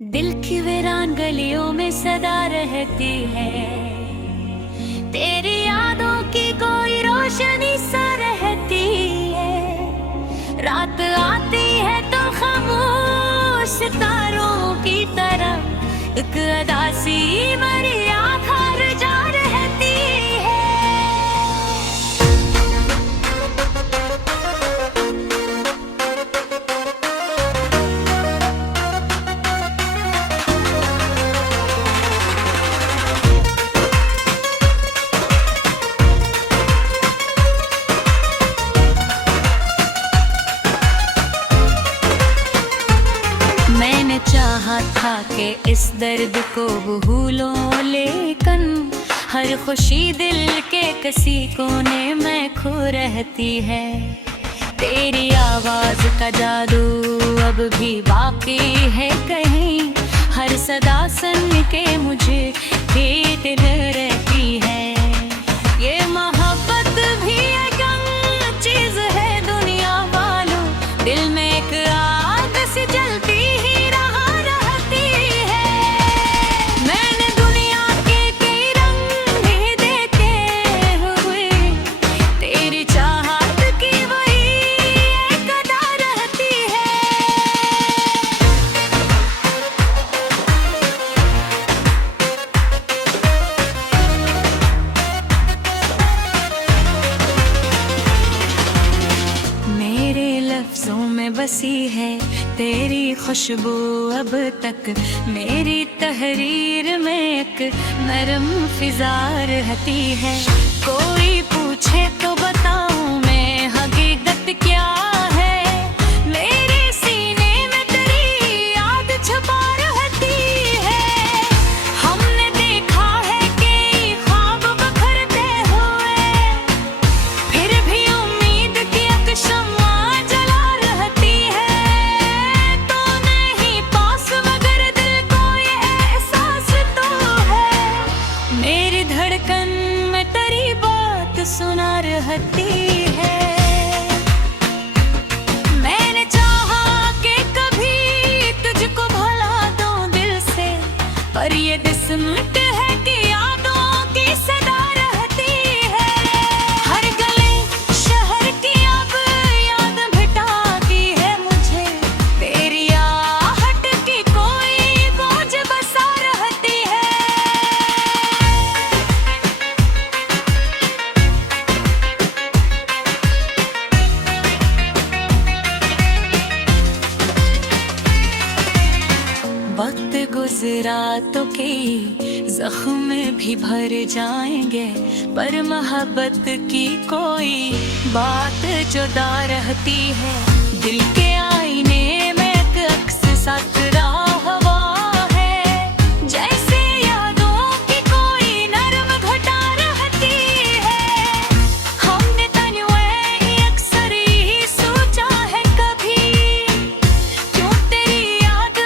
दिल की वीरान गलियों में सदा रहती है, तेरी यादों की कोई रोशनी सा रहती है। रात आती है तो खामोश सितारों की तरह एक अदा सी मेरी आँख जा रहती है। मैंने चाहा था कि इस दर्द को भूलूं, लेकिन हर खुशी दिल के किसी कोने में खो रहती है। तेरी आवाज का जादू अब भी बाकी है कहीं, हर सदा सुन के मुझे ये दिल रहती है। ये मोहब्बत भी एक चीज है दुनिया वालों, दिल में एक आग सी जलती बसी है तेरी खुशबू अब तक, मेरी तहरीर में एक नरम फिजा रहती है। कोई पूछे तो बताऊं मैं हकीकत क्या है, मेरे सीने में तेरी याद छुपा रहती है। हमने देखा है कि ख्वाब बिखरते हुए, फिर भी उम्मीद की एक शम्मा सुना रहती है। मैंने चाहा कि कभी तुझको भुला दूं दिल से, पर ये किस्मत है कि यादों की सदा रहती है। हर गली शहर की अब याद भिटाती है मुझे, तेरी आहट की कोई गूंज बसा रहती है। वक्त गुजरा तो कई जख्म भी भर जाएंगे, पर मोहब्बत की कोई बात जुदा रहती है। दिल के आईने में एक अक्स साथ रहा हवा है, जैसे यादों की कोई नरम घटा रहती है। हमने तन्वे अक्सर ही सोचा है कभी, क्यों तेरी याद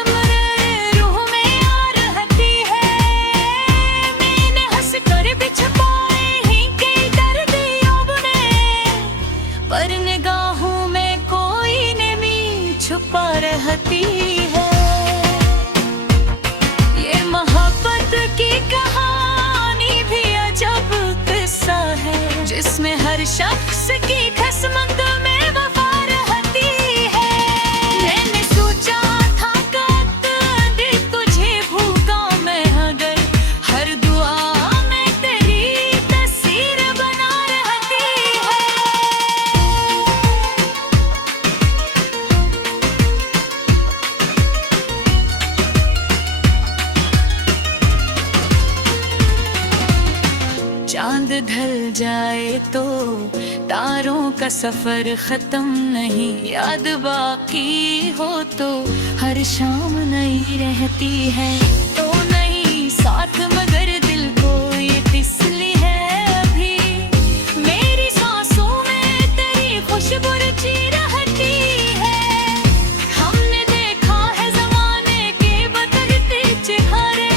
छुपा रहती है। ये मोहब्बत की कहानी भी अजब किस्सा है, जिसमें हर शख्स की किस्मत में वफा रहती है। मैंने सोचा था कभी तुझे भूखा मैं, अगर हर दुआ में तेरी तस्वीर बना रहती है। चांद ढल जाए तो तारों का सफर खत्म नहीं, याद बाकी हो तो हर शाम नई रहती है। तो नहीं साथ मगर दिल को ये तिसली है अभी, मेरी सांसों में तेरी खुशबू रची रहती है। हमने देखा है जमाने के बदलते चेहरे,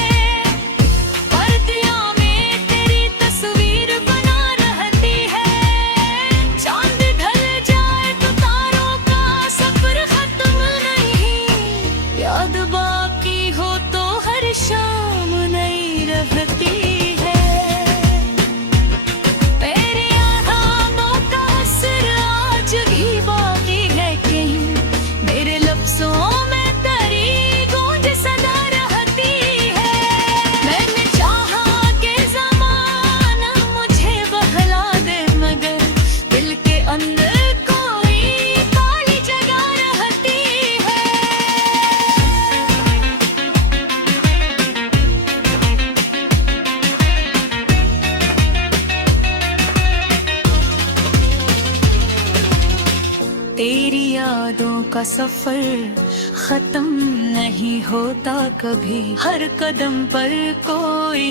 याद बाकी हो का सफर खत्म नहीं होता कभी, हर कदम पर कोई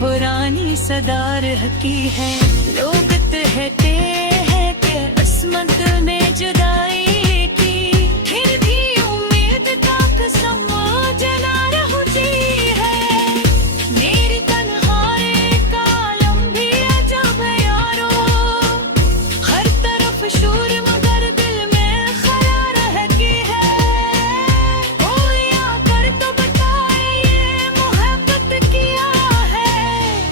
पुरानी सदा रहती है। लोग कहते हैं कि किस्मत ने जुदाई की, फिर भी उम्मीद तक समा जना रहती है। मेरी तन्हाई का आलम भी अजब यारो, हर तरफ शोर मगर दिल में खला रहती है। कोई आकर तो बताए ये मोहब्बत किया है,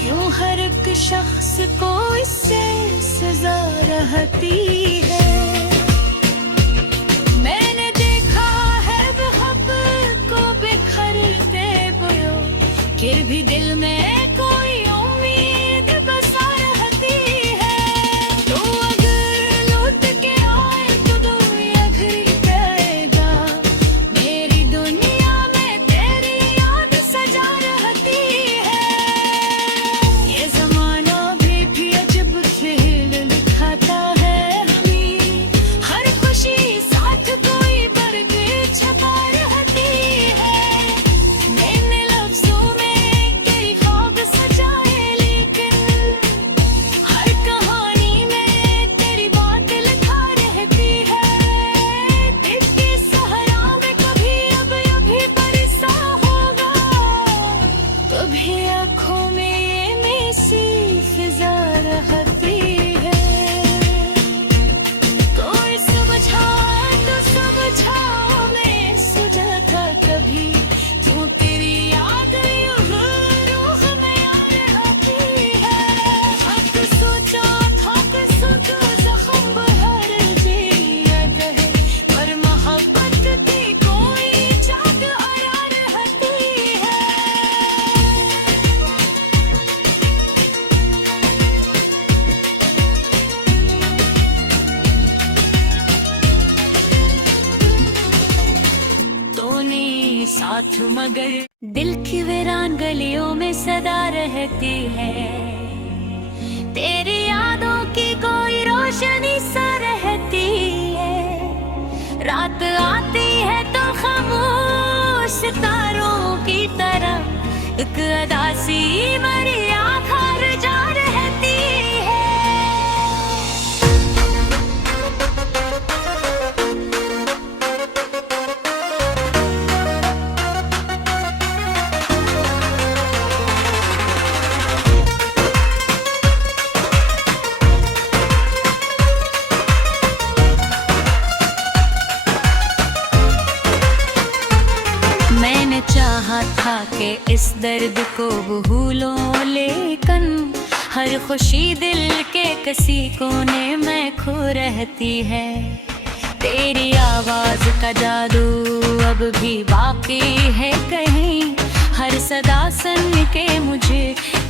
क्यों हर एक शख्स को इससे सजा रहती है। मैंने देखा है मोहब्बत को बिखरते बोयो, फिर भी दिल में कोई उम्मीद बसा रहती है। तो अगर लौट के आए तो दुनिया घिर जाएगा, मेरी दुनिया में तेरी याद सजा रहती है। ये जमाना भी अजब खेल दिखाता है हमें, हर खुशी साथ कोई बर्ग छपा रहती है। मैंने लफ्जों में कई ख्वाब सजाए, लेकिन हर कहानी में तेरी बात लिखा रहती है। दिल के सहरा में कभी अब अभी बरसा होगा, कभी आँखों में ये मेसी फिजा रहती है। कोई समझा तो समझाओ, मैं सुझा था कभी, क्यों तेरी याद यूं रूह में आ रहती है। अब सोचा था कि सुख जख्म भर दिया कहे, पर मोहब्बत की कोई जाग आया रहती है। तूने साथ मगर दिल की वीरान गलियों में सदा रहती है। तेरी यादों की कोई रोशनी सा रहती है। रात आती है तो खामोश सितारों की तरह एक अदासी मरी आँख हर जा रहती है। मैंने चाहा था कि इस दर्द को भूलो, लेकिन हर खुशी दिल के किसी कोने में खो रहती है। तेरी आवाज का जादू अब भी बाकी है कहीं, हर सदा सुन के मुझे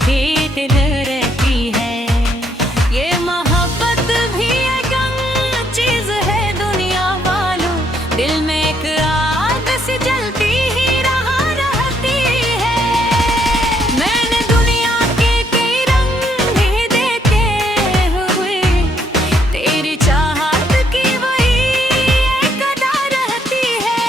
पीट रहती है। ये मोहब्बत भी एक चीज है दुनिया वालों, दिल में एक आग सी जलती ही रहा रहती है। मैंने दुनिया के कई रंग भी देखे हुए, तेरी चाहत की वही एक अदा रहती है।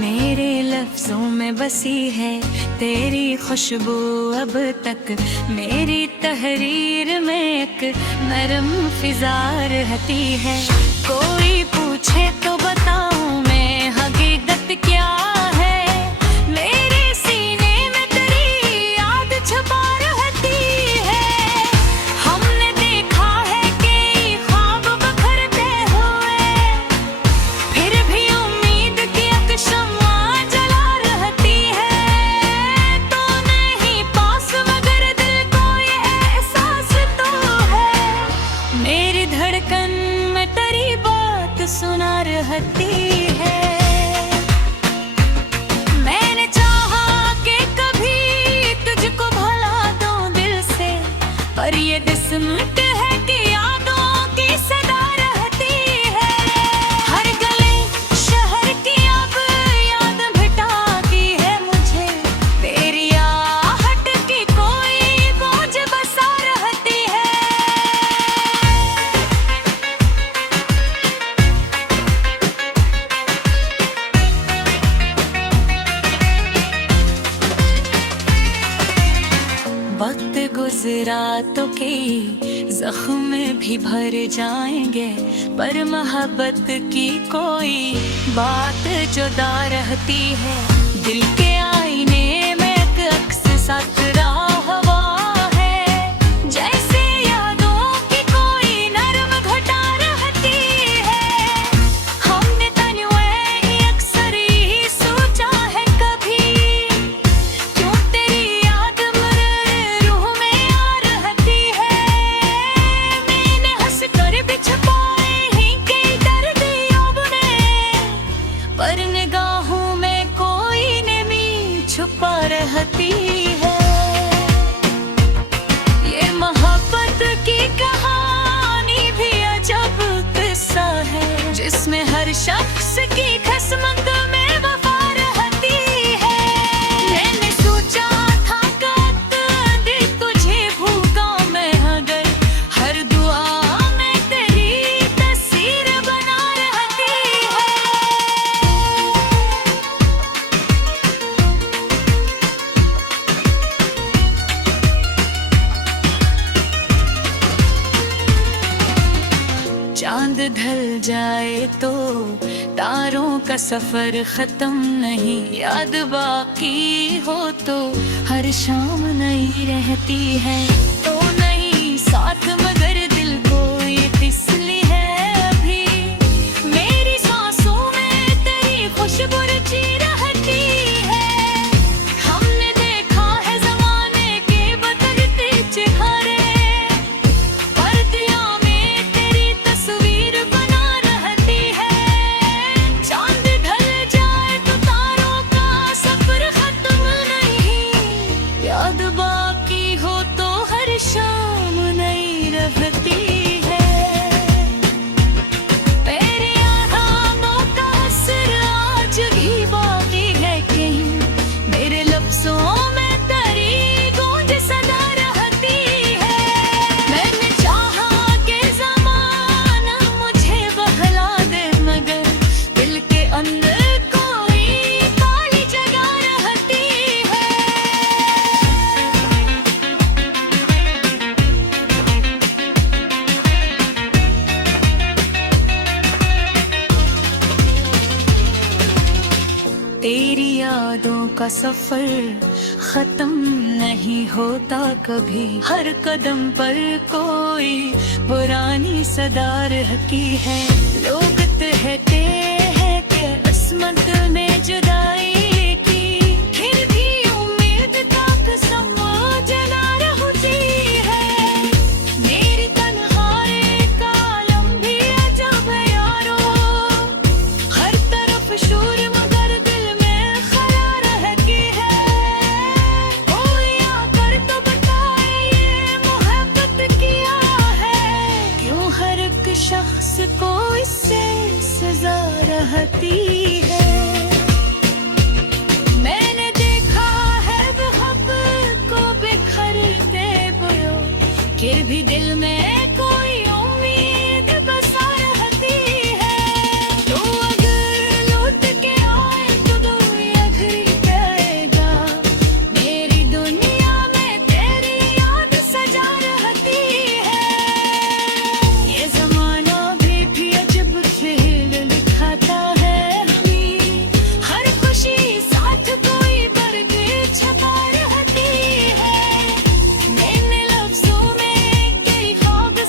मेरे लफ्जों में बसी है तेरी खुशबू अब तक, मेरी तहरीर में एक नरम फिजा रहती है। कोई पूछे तो बताऊं मैं हकीकत क्या है, मेरे सीने में तेरी याद छुपा रहती है। हमने देखा है कि ख्वाब बखरते हुए, फिर भी उम्मीद की एक शम्मा जला रहती है। तो नहीं पास मगर दिल को ये एहसास तो है, मेरी धड़कन में तेरी बात सुना रहती है। मैंने चाहा कि कभी तुझको भुला दूं दिल से, पर ये किस्मत है कि यादों की सदा रहती है। हर गली शहर की अब याद भिटाती वक्त गुजरा तो के जख्म भी भर जाएंगे, पर मोहब्बत की कोई बात जुदा रहती है। दिल के आईने में एक अक्स साथ रहा हवा है, जैसे यादों की कोई नरम घटा रहती है। हमने तन्वे अक्सर ही सोचा है कभी, क्यों तेरी याद मेरे रूह में आ रहती है। मैंने हंस कर भी छुपाए ही कई दर्द याबने, पर निगाहों में कोई नमी छुपा रहती है। ये मोहब्बत की कहानी भी अजब किस्सा है, जिसमें हर शख्स की किस्मत में वफा रहती है। मैंने सोचा था कद तुझे भूखा मैं, अगर हर दुआ में तेरी तस्वीर बना रहती है। चांद ढल जाए तो तारों का सफर खत्म नहीं, याद बाकी हो तो हर शाम नहीं रहती है। तो नहीं साथ मगर दिल को ये फिसली है अभी, मेरी सांसों में तेरी खुशबू रची रहती है। हमने देखा है जमाने के बदलते चेहरे, पर्दियों में तेरी तस्वीर बना रहती है। चांद ढल जाए तो तारों का सफर खत्म नहीं, याद बाकी हो तो हर शाम नहीं रहती है। तेरी आरामों का असर आज भी बाकी है कहीं, मेरे लफ्जों में तेरी गूंज सदा रहती है। मैंने चाहा कि ज़माना मुझे बहला दे, मगर दिल के अंदर कोई खाली जगह रहती है। तेरी यादों का सफर खत्म नहीं होता कभी, हर कदम पर कोई पुरानी सदा रहती है। लोग कहते हैं कि किस्मत में जुदाई की, फिर भी उम्मीद तक समझ ना रहती है। मेरी तन्हाई का आलम भी अजब है यारो, हर तरफ शोर मगर दिल में खला रहती है। कोई आकर तो बताए ये मोहब्बत किया है, क्यों हर एक शख्स को इससे सजा रहती है। मैंने देखा है मोहब्बत को बिखरते बोयो, फिर भी दिल में कोई उम्मीद बसा रहती है। तो अगर लौट के आए तो दुनिया आखिरी कहेगा, मेरी दुनिया में तेरी याद सजा रहती है। ये ज़माना भी अजब खेल दिखाता है हमें, हर खुशी साथ कोई दर्द छपा रहती है। मैंने लफ्जों में कई ख्वाब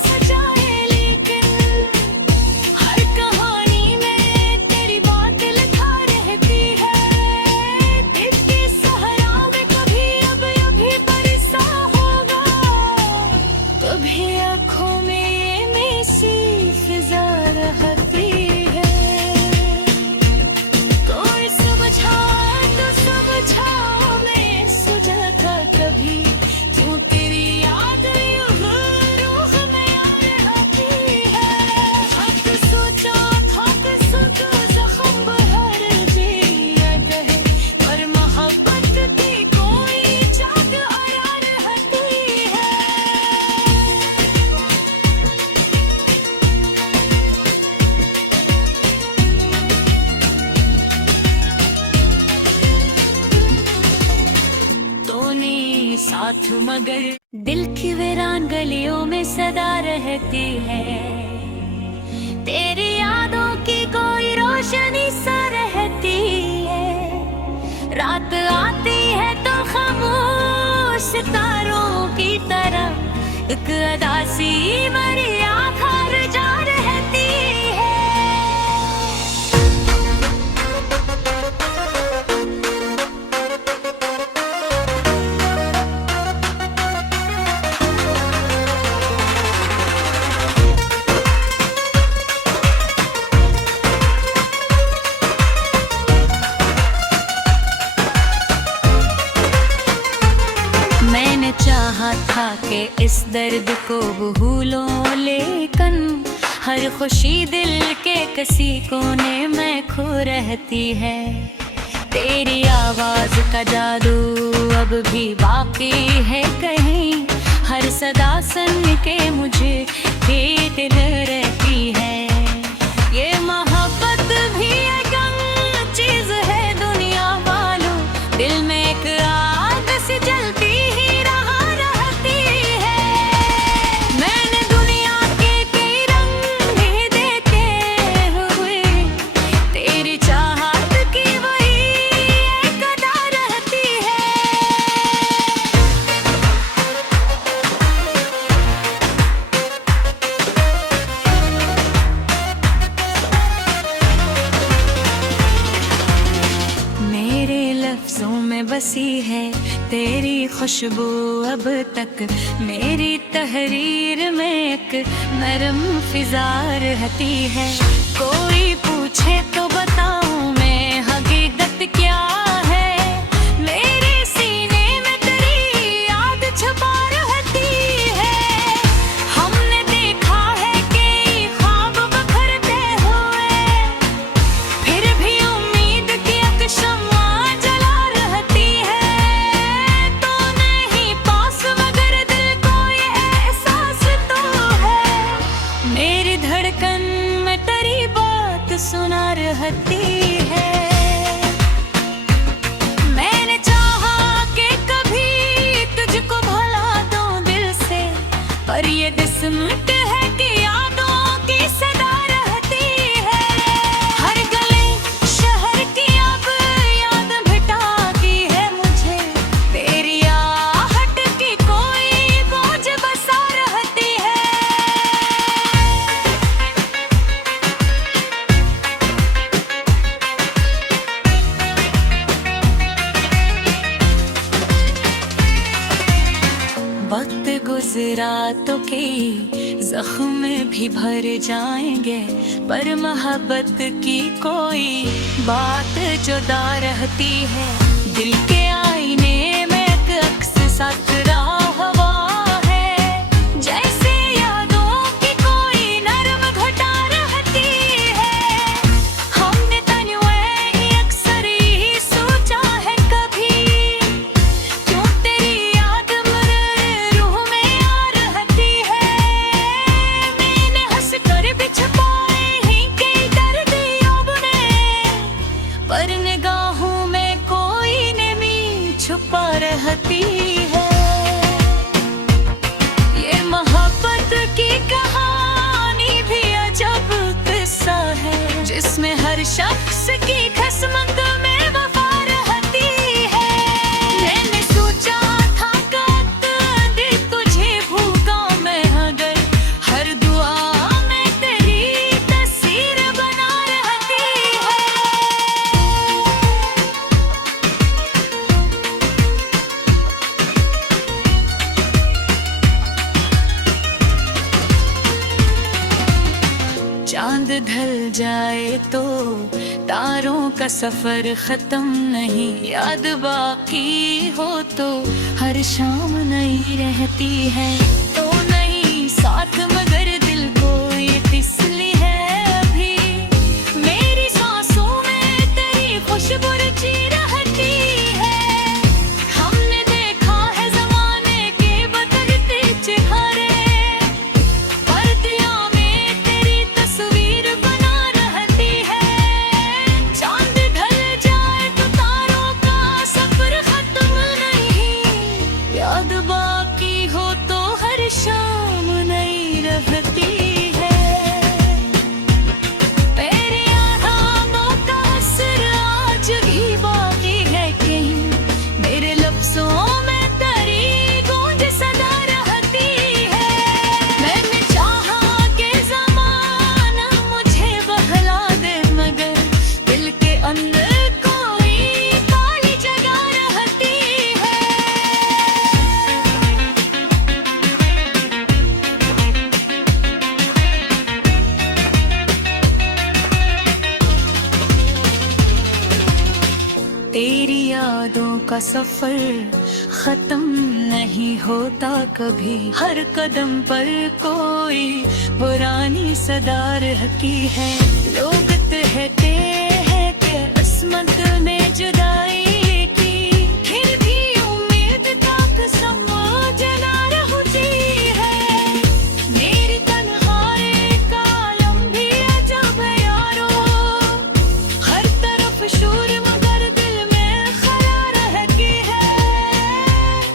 मगर दिल की वीरान गलियों में सदा रहती है। तेरी यादों की कोई रोशनी सा रहती है। रात आती है तो खामोश सितारों की तरह एक अदासी मरी आँख हर जा रहती है। मैंने चाहा था कि इस दर्द को भूलूं, लेकिन हर खुशी दिल के किसी कोने में खो रहती है। तेरी आवाज का जादू अब भी बाकी है कहीं, हर सदा सुन के मुझे ये दिल रहती है। ये मोहब्बत भी एक चीज है दुनिया वालों, दिल में एक आग सी जलती बसी है तेरी खुशबू अब तक, मेरी तहरीर में एक नरम फिजा रहती है। कोई पूछे तो बताऊं मैं हकीकत क्या है, मेरे सीने में तेरी याद छुपा रहती है। हमने देखा है कि ख्वाब बखरते हुए, फिर भी उम्मीद की एक शम्मा सुना रहती है। मैंने चाहा कि कभी तुझको भुला दूं दिल से, पर ये दिस्मत है कि यादों की सदा रहती है। हर गली शहर की अब याद भिटाती है मुझे, तेरी आहट की कोई गूंज बसा रहती है। वक्त गुजरा तो कई जख्म भी भर जाएंगे, पर मोहब्बत की कोई बात जुदा रहती है। दिल के आईने में एक अक्स सा तेरा हवा है, जैसे यादों की कोई नरम घटा रहती है। हमने तन्वे अक्सर ही सोचा है कभी, क्यों तेरी याद पर निगाहों में कोई नमी छुपा रहती है। ये मोहब्बत की कहानी भी अजब किस्सा है, जिसमें हर शख्स की किस्मत में वफा रहती है। मैंने सोचा था कभी तुझे भूखा मैं, अगर हर दुआ में तेरी तस्वीर बना रहती है। चांद ढल जाए तो तारों का सफर खत्म नहीं, याद बाकी हो तो हर शाम नई रहती है। तो नहीं साथ मगर दिल को ये तिसली है अभी, मेरी सांसों में तेरी खुशबू रची रहती है। हमने देखा है जमाने के बदलते चेहरे, पर्दियों में तेरी तस्वीर बना रहती है। चांद ढल जाए तो तारों का सफर खत्म नहीं, याद बाकी का सफर खत्म नहीं होता कभी, हर कदम पर कोई पुरानी सदा रहती है। लोग कहते हैं कि किस्मत में जुदाई थी, फिर भी उम्मीद तक समझना रहती है। मेरी तन्हाई का आलम भी अजब है यारो, हर तरफ शोर मगर दिल में खला रहती है।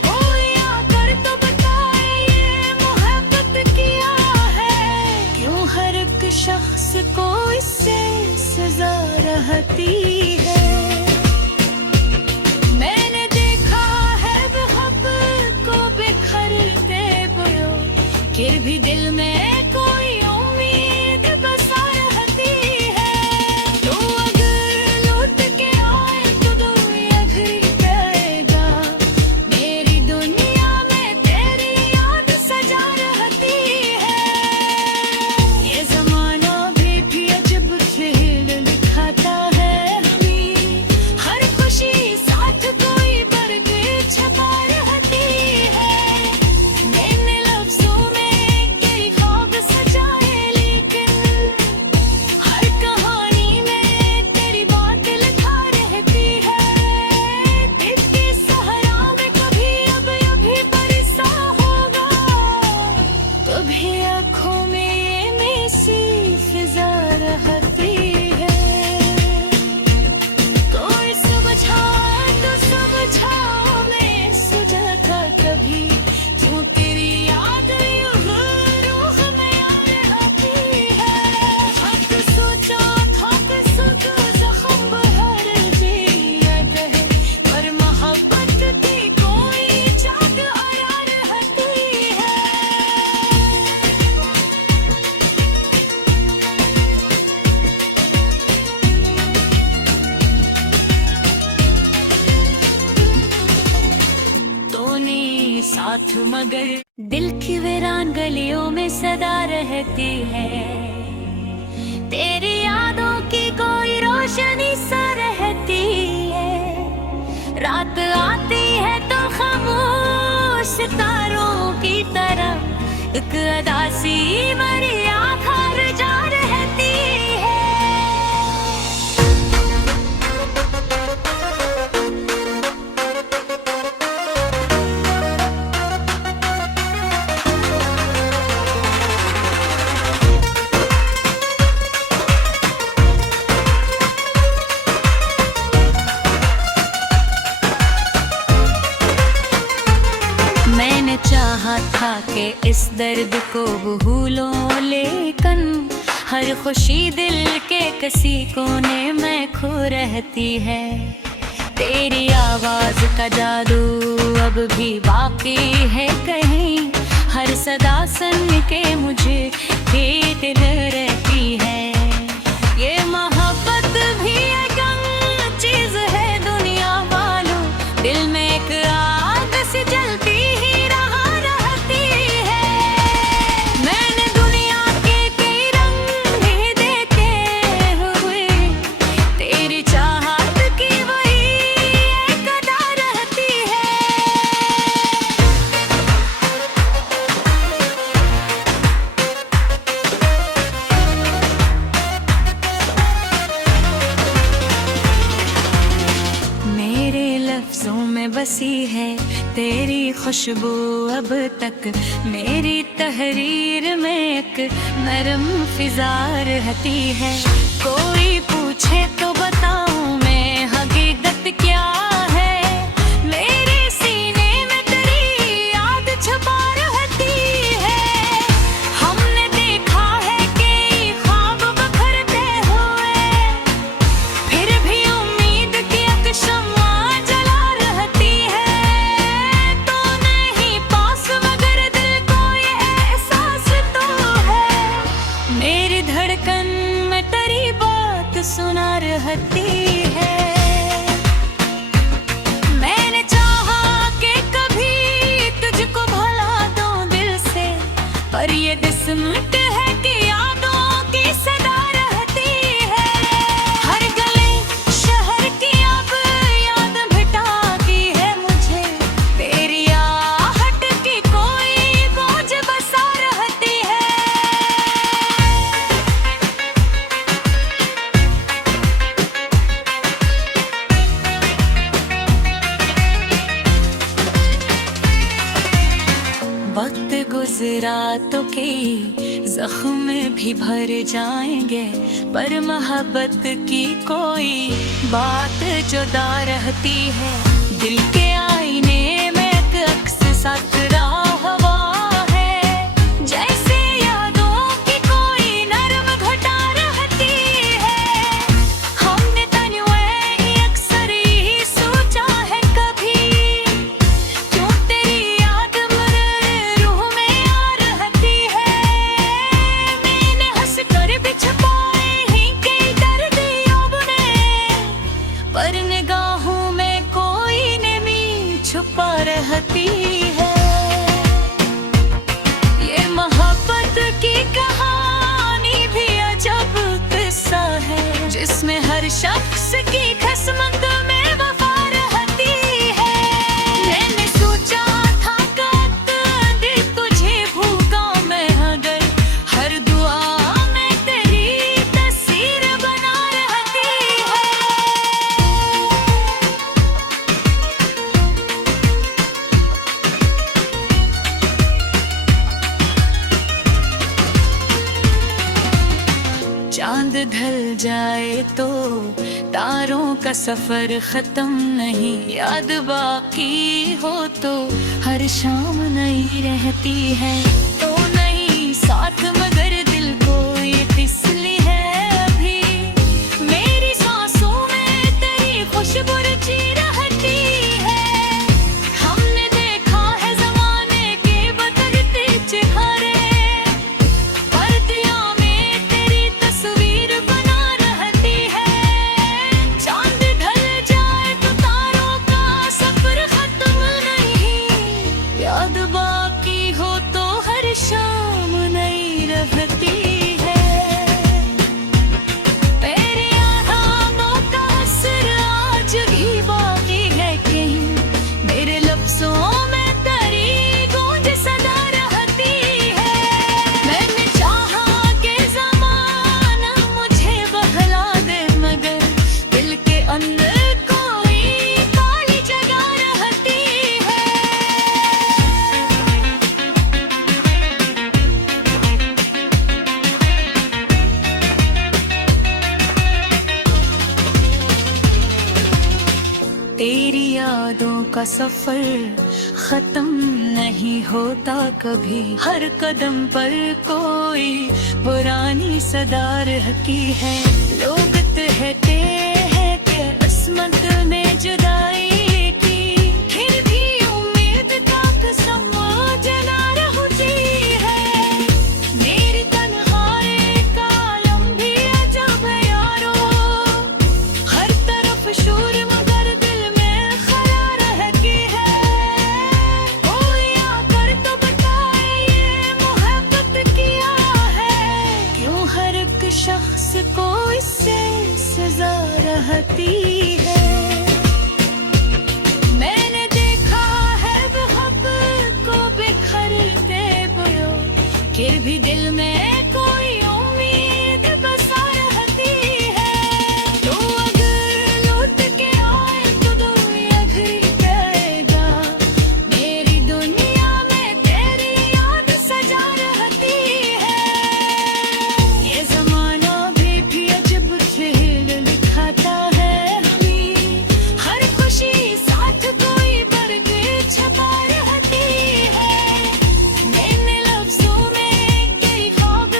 कोई आकर तो बताए ये मोहब्बत किया है, क्यों हर एक शख्स को इससे सजा रहती है। मैंने देखा है मोहब्बत को बिखरते बयो, फिर भी दिल में कोई उम्मीद बसा रहती है। तो अगर लौट के आए तो दुनिया घिर जाएगा, मेरी दुनिया में तेरी याद सजा रहती है। ये जमाना भी अजब खेल दिखाता है हमें, हर खुशी साथ कोई बर्ग छपा रहती है। मैंने लफ्जों में कई ख्वाब सजाए, लेकिन हर कहानी में तेरी बात लिखा रहती है। दिल के सहारा में कभी अब अभी बरसा होगा, कभी आँखों में ये मेसी फिजा रहती है। कोई समझा तो समझाओ, मैं सुझा था कभी, क्यों तेरी याद यूं रूह में आ रहती है। हक सोचा था कि सुख जख्म भर दिया कहे, पर मोहब्बत की कोई जाग आया रहती है। तूने साथ मगर दिल की वीरान गलियों में सदा रहती है। तेरी यादों की कोई रोशनी सा रहती है। रात आती है तो खामोश सितारों की तरह एक अदासी मरी आँख हर जा रहती है। मैंने चाहा था कि इस दर्द को भूलो, लेकिन हर खुशी दिल के किसी कोने में खो रहती है। तेरी आवाज का जादू अब भी बाकी है कहीं, हर सदा सुन के मुझे ये दिल रहती है। ये मोहब्बत भी एक चीज है दुनिया वालों, दिल में एक आग सी जलती ही रहा रहती है। मैंने दुनिया के कई रंग भी देखे हुए, तेरी चाहत की वही एक अदा रहती है। मेरे लफ्जों में बसी है तेरी खुशबू अब तक, मेरी तहरीर में एक नरम फिजा रहती है। कोई पूछे तो बताऊं मैं हकीकत क्या है, मेरे सीने में तेरी याद छुपा रहती है। हमने देखा है कि ख्वाब बखरते हुए, फिर भी उम्मीद की एक शम्मा जला रहती है। तो नहीं पास मगर दिल को ये एहसास तो है, मेरी धड़कन में तेरी बात सुना रहती है। मैंने चाहा कि कभी तुझको भुला दूं दिल से, पर ये किस्मत है कि यादों की सदा रहती है। हर गली शहर की अब याद भिटाती वक्त गुजरा तो के जख्म भी भर जाएंगे, पर मोहब्बत की कोई बात जुदा रहती है। दिल के आईने में एक अक्स साथ रहा हवा है, जैसे यादों की कोई नरम घटा रहती है। हमने तन्वे अक्सर ही सोचा है कभी, क्यों तेरी याद मेरे रूह में आ रहती है। मैंने हंस कर भी छुपाए ही कई दर्द याबने, पर निगाहों में कोई नमी छुपा रहती है। ये मोहब्बत की कहानी भी अजब किस्सा है, जिसमें हर शख्स की किस्मत में वफा रहती है। मैंने सोचा था कद तुझे भूखा मैं, अगर हर दुआ में तेरी तस्वीर बना रहती है। चांद ढल जाए तो तारों का सफर खत्म नहीं, याद बाकी हो तो हर शाम नई रहती है। तो नहीं साथ मगर दिल को ये फिसली है अभी, मेरी सांसों में तेरी खुशबू रची रहती है। हमने देखा है जमाने के बदलते चेहरे, पर्दियों में तेरी तस्वीर बना रहती है। चांद ढल जाए तो तारों का सफर खत्म नहीं, याद बाकी हो तो हर शाम नई रहती है। तेरे आरामों का असर आज भी बाकी है कहीं, मेरे लफ्जों में तेरी गूंज सदा रहती है। मैंने चाहा कि ज़माना मुझे बहला दे, मगर दिल के अंदर कोई काली जगह रहती है। तेरी यादों का सफर खत्म नहीं होता कभी, हर कदम पर कोई पुरानी सदा रहती है। लोग कहते हैं कि किस्मत ने जुदाई की, फिर भी उम्मीद का कसम जना रहती है। मेरी तन्हाई का आलम भी अजब है यारो, हर तरफ शोर मगर दिल में खला रहती है। कोई आकर तो बताए ये मोहब्बत किया है, क्यों हर एक शख्स को इससे सजा रहती है। मैंने देखा है मोहब्बत को बिखरते हुए, फिर भी दिल में कोई उम्मीद बसा रहती है। तो अगर लौट के आए तो दुनिया घिर जाएगा, मेरी दुनिया में तेरी याद सजा रहती है। ये ज़माना भी अजब खेल दिखाता है हमें, हर खुशी साथ कोई दर्द छपा रहती है। मैंने लफ्जों में कई ख्वाब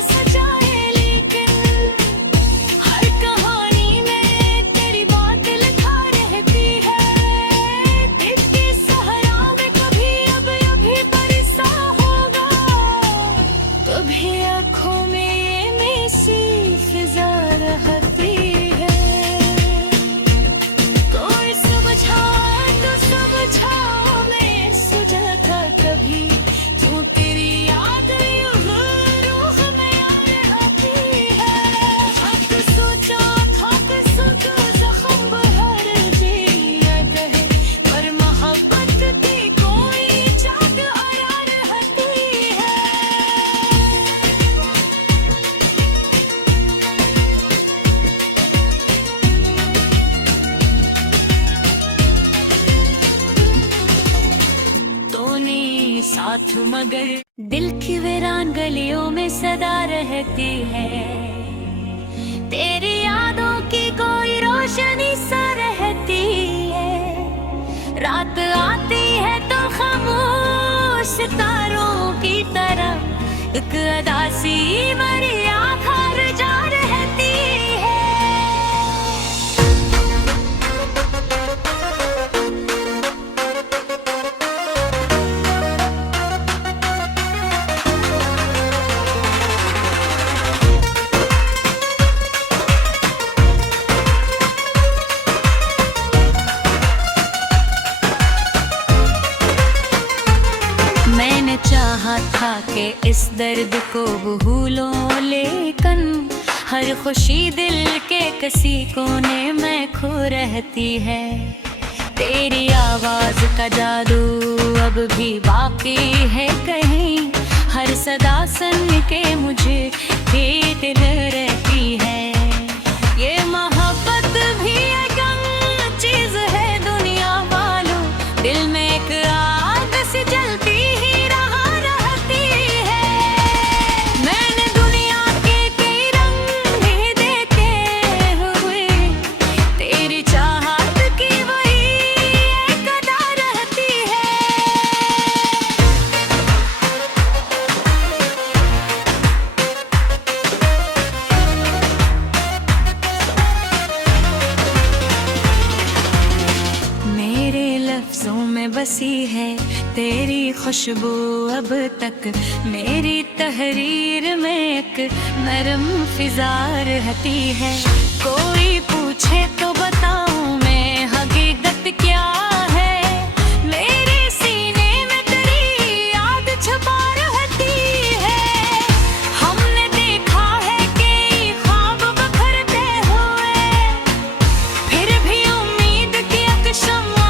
मगर दिल की वीरान गलियों में सदा रहती है, तेरी यादों की कोई रोशनी सा रहती है। रात आती है तो खामोश सितारों की तरह एक अदा सी मेरी आँख हर जा रहती है। मैंने चाहा था कि इस दर्द को भूलूं, लेकिन हर खुशी दिल के किसी कोने में खो रहती है। तेरी आवाज का जादू अब भी बाकी है कहीं, हर सदा सुन के मुझे ये दिल रहती है। ये मोहब्बत भी एक चीज है दुनिया वालों, दिल में एक आग सी जलती बसी है तेरी खुशबू अब तक, मेरी तहरीर में एक नरम फिजा रहती है। कोई पूछे तो बताऊं मैं हकीकत क्या है, मेरे सीने में तेरी याद छुपा रहती है। हमने देखा है कि ख्वाब बखरते हुए, फिर भी उम्मीद की एक शम्मा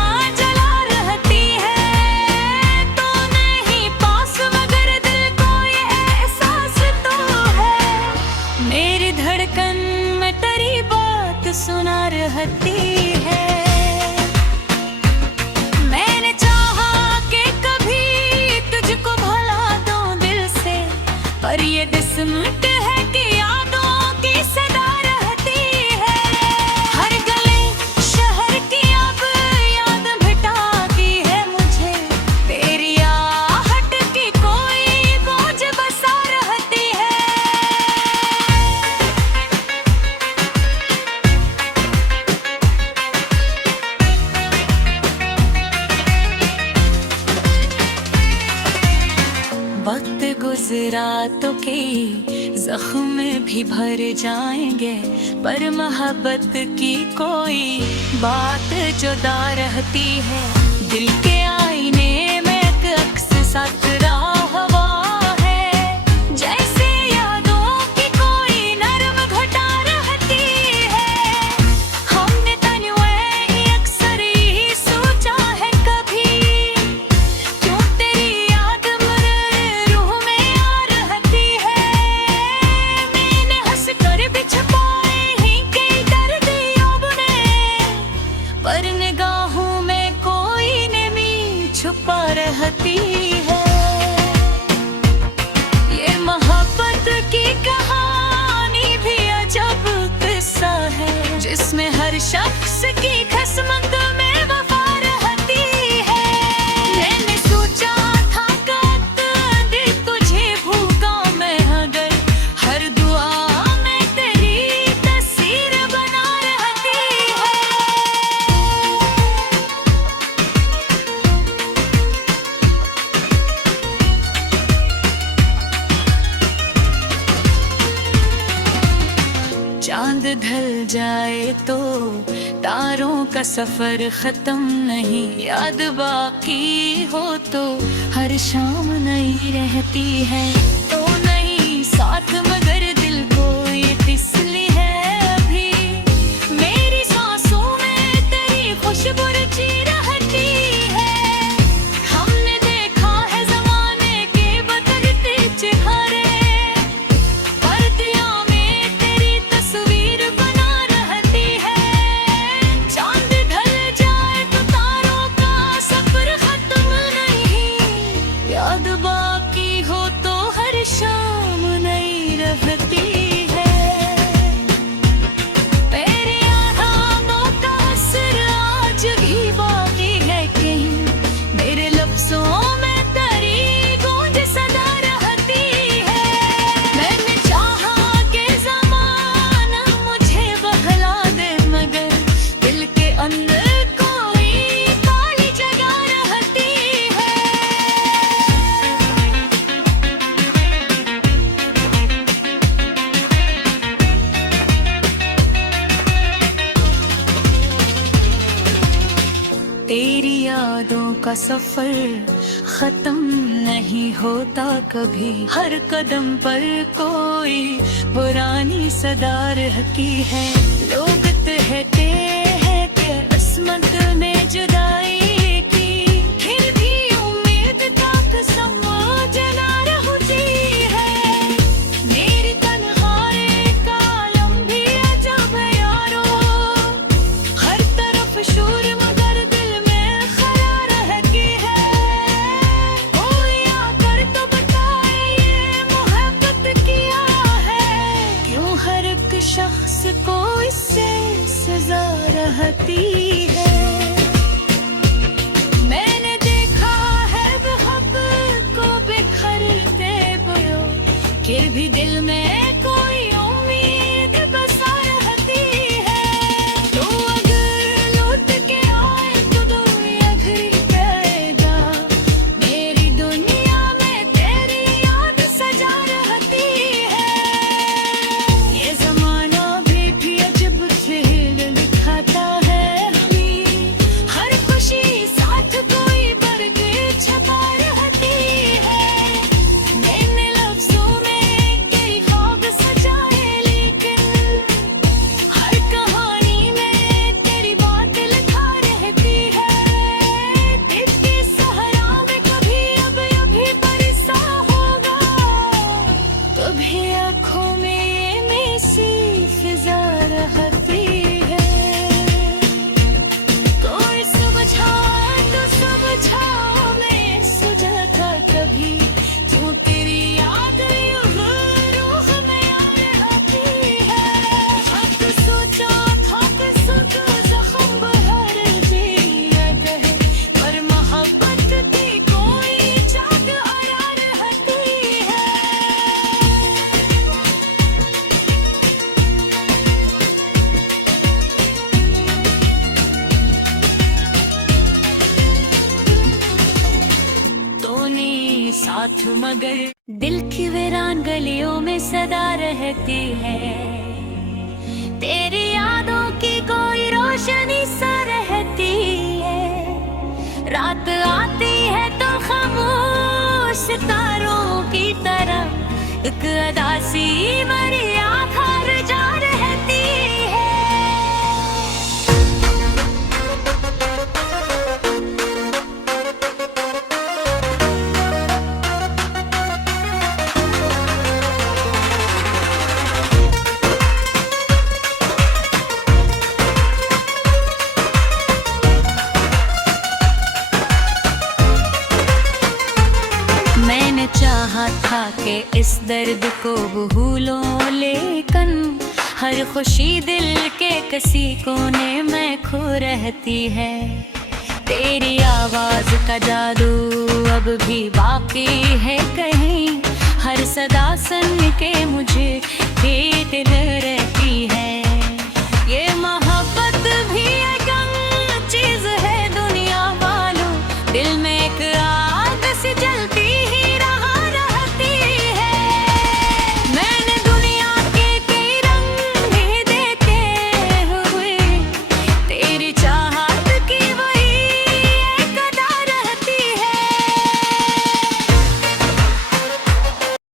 सुना रहती है। मैंने चाहा कि कभी तुझको भुला दूं दिल से, पर ये किस्मत है कि यादों की सदा रहती है। हर गली शहर की अब याद भिटाती है मुझे, तेरी आहट की कोई गूंज बसा रहती है। वक्त गुजरा तो के जख्म भी भर जाएंगे, पर मोहब्बत की कोई बात जुदा रहती है। दिल के आईने में एक अक्स सा तेरा हवा है, जैसे यादों की कोई नरम घटा रहती है। हमने तन्वे अक्सर ही सोचा है कभी, क्यों तेरी याद मेरे रूह में आ रहती है। मैंने हंस कर भी छुपाए ही कई दर्द अपने, पर निगाहों में कोई नमी छुपा रहती है। ये मोहब्बत की कहानी भी अजब किस्सा है, जिसमें हर शख्स की किस्मत में वफा रहती है। मैंने सोचा था कद तुझे भूखा मैं, अगर हर दुआ में तेरी तस्वीर बना रहती है। चांद ढल जाए तो तारों का सफर खत्म नहीं, याद बाकी हो तो हर शाम नई रहती है। तो नहीं साथ मगर दिल को ये तिसली है अभी, मेरी सांसों में तेरी खुशबू रची रहती है। हमने देखा है जमाने के बदलते चेहरे, पर्दियों में तेरी तस्वीर बना रहती है। चांद ढल जाए तो तारों का सफर खत्म नहीं, याद का सफर खत्म नहीं होता कभी, हर कदम पर कोई पुरानी सदा रहती है। लोग कहते हैं कि किस्मत ने जुदाई की, फिर भी उम्मीद तक समझना रहती है। मेरी तन्हाई का आलम भी अजब है यारो, हर तरफ शोर मगर दिल में खला रहती है। कोई आकर तो बताए ये मोहब्बत किया है, क्यों हर एक शख्स को इससे सजा रहती है। मैंने देखा है मोहब्बत को बिखरते बयो, फिर भी दिल में कोई उम्मीद बसा रहती है। तो अगर लौट के आए तो दुनिया घिर जाएगा, मेरी दुनिया में तेरी याद सजा रहती है। ये जमाना भी अजब खेल दिखाता है हमें, हर खुशी साथ कोई बर्ग छपा रहती है। मैंने लफ्जों में कई ख्वाब सजाए, लेकिन हर कहानी में तेरी बात लिखा रहती है। दिल के सहरा में कभी अब अभी बरसा होगा, कभी आँखों में ये मेसी फिजा रहती है। कोई समझा तो समझाओ, मैं सुझाता कभी, क्यों तेरी याद यूं रूह में आ रहती है। अब सोचा था कि सुख जख्म भर दिया कहे, पर मोहब्बत की कोई जाग आया रहती है। तूने साथ मगर दिल की वीरान गलियों में सदा रहती है। तेरी यादों की कोई रोशनी सा रहती है। रात आती है तो खामोश सितारों की तरह एक अदासी मरी आँख हर जा रहती है। मैंने चाहा था कि इस दर्द को भूलो, लेकिन हर खुशी दिल के किसी कोने में खो रहती है। तेरी आवाज का जादू अब भी बाकी है कहीं, हर सदा सुन के मुझे